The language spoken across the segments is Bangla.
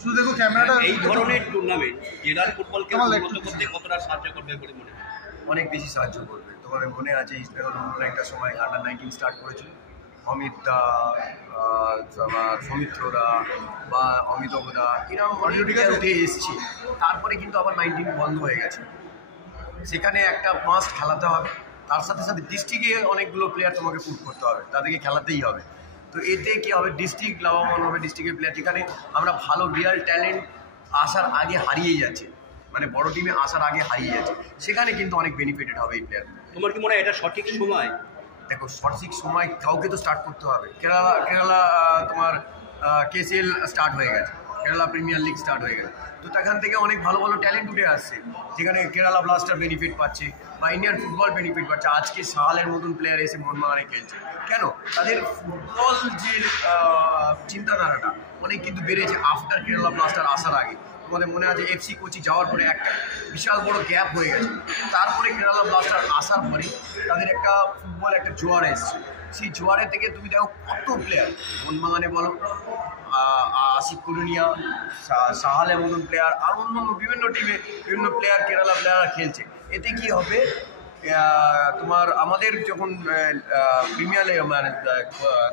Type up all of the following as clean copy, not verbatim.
শুধু দেখো ক্যামেরাটা। এই ধরনের টুর্নামেন্ট জেলার ফুটবলকে উন্নত করতে কতটা সাহায্য করবে বলে মনে হয়? অনেক বেশি সাহায্য করবে। তোমার মনে আছে ইস্ট বেঙ্গল একটা সময় আন্ডার-19 স্টার্ট করেছিল, অমিত দা, তোমার সৌমিত্র দা বা অমিতাভ দা, এরকম উঠে এসছে। তারপরে কিন্তু আবার 19 বন্ধ হয়ে গেছে। সেখানে একটা মাস্ট খেলাতে হবে, তার সাথে সাথে ডিস্ট্রিক্টে অনেকগুলো প্লেয়ার তোমাকে পুট করতে হবে, তাদেরকে খেলাতেই হবে। তো এতে কী হবে, ডিস্ট্রিক্ট লাভবান হবে। ডিস্ট্রিক্টের প্লেয়ার যেখানে আমরা ভালো রিয়াল ট্যালেন্ট আসার আগে হারিয়ে যাচ্ছে, মানে বড় টিমে আসার আগে হারিয়ে যাচ্ছে, সেখানে কিন্তু অনেক বেনিফিটেড হবে এই প্লেয়ার। তোমার কি মনে হয় এটা সঠিক সময়? দেখো, সঠিক সময় কাউকে তো স্টার্ট করতে হবে। কেরালা তোমার কেসিএল স্টার্ট হয়ে গেছে, কেরালা প্রিমিয়ার লিগ স্টার্ট হয়ে গেছে। তো সেখান থেকে অনেক ভালো ভালো ট্যালেন্ট উঠে আসছে, যেখানে কেরালা ব্লাস্টার বেনিফিট পাচ্ছে বা ইন্ডিয়ান ফুটবল বেনিফিট পাচ্ছে। আজকে সাহালের মতন প্লেয়ার এসে মোহনবাগানে খেলছে, কেন? তাদের ফুটবল যে চিন্তাধারাটা অনেক কিন্তু বেড়েছে আফটার কেরালা ব্লাস্টার আসার আগে। তোমাদের মনে আছে এফসি কোচি যাওয়ার পরে একটা বিশাল বড় গ্যাপ হয়ে গেছে, তারপরে কেরালা ব্লাস্টার আসার পরে তাদের একটা ফুটবল একটা জোয়ার এসছে। সেই জোয়ারে থেকে তুমি দেখো কত প্লেয়ার, মোহনবাগানে বলো, আশিক কুরুনিয়া, সাহালের মতন প্লেয়ার, আর অন্যান্য বিভিন্ন টিমে বিভিন্ন প্লেয়ার কেরালা প্লেয়াররা খেলছে। এতে কি হবে, তোমার আমাদের যখন প্রিমিয়ার লিগ মানে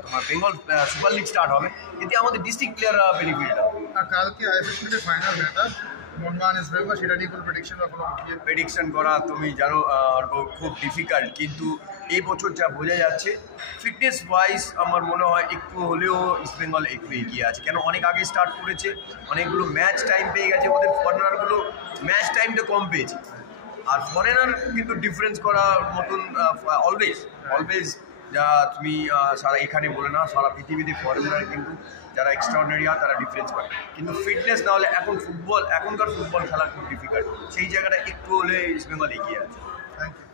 তোমার বেঙ্গল সুপার লিগ স্টার্ট হবে, এতে আমাদের ডিস্ট্রিক্ট প্লেয়াররা বেনিফিট হবে। আর কালকে আইএসএল ফাইনাল ম্যাচটা মোহনবাগান ইস্ট বেঙ্গল, সেটা নিয়ে কোনো প্রেডিকশন বা কোনো প্রেডিকশন করা তুমি জানো খুব ডিফিকাল্ট, কিন্তু এই বছর যা বোঝা যাচ্ছে ফিটনেস ওয়াইজ আমার মনে হয় একটু হলেও ইস্ট বেঙ্গল একটু এগিয়ে আছে। কেন, অনেক আগে স্টার্ট করেছে, অনেকগুলো ম্যাচ টাইম পেয়ে গেছে, ওদের ফরেনারগুলো ম্যাচ টাইমটা কম পেয়েছে। আর ফরেনার কিন্তু ডিফারেন্স করার মতন অলওয়েজ যা তুমি সারা এখানে বলে না, সারা পৃথিবীতে ফরেনার কিন্তু যারা এক্সট্রাঅর্ডিনারি হয় তারা ডিফারেন্স করে। কিন্তু ফিটনেস না হলে এখনকার ফুটবল খেলা খুব ডিফিকাল্ট, সেই জায়গাটা একটু হলে ইস্ট বেঙ্গল এগিয়ে আছে। Thank you.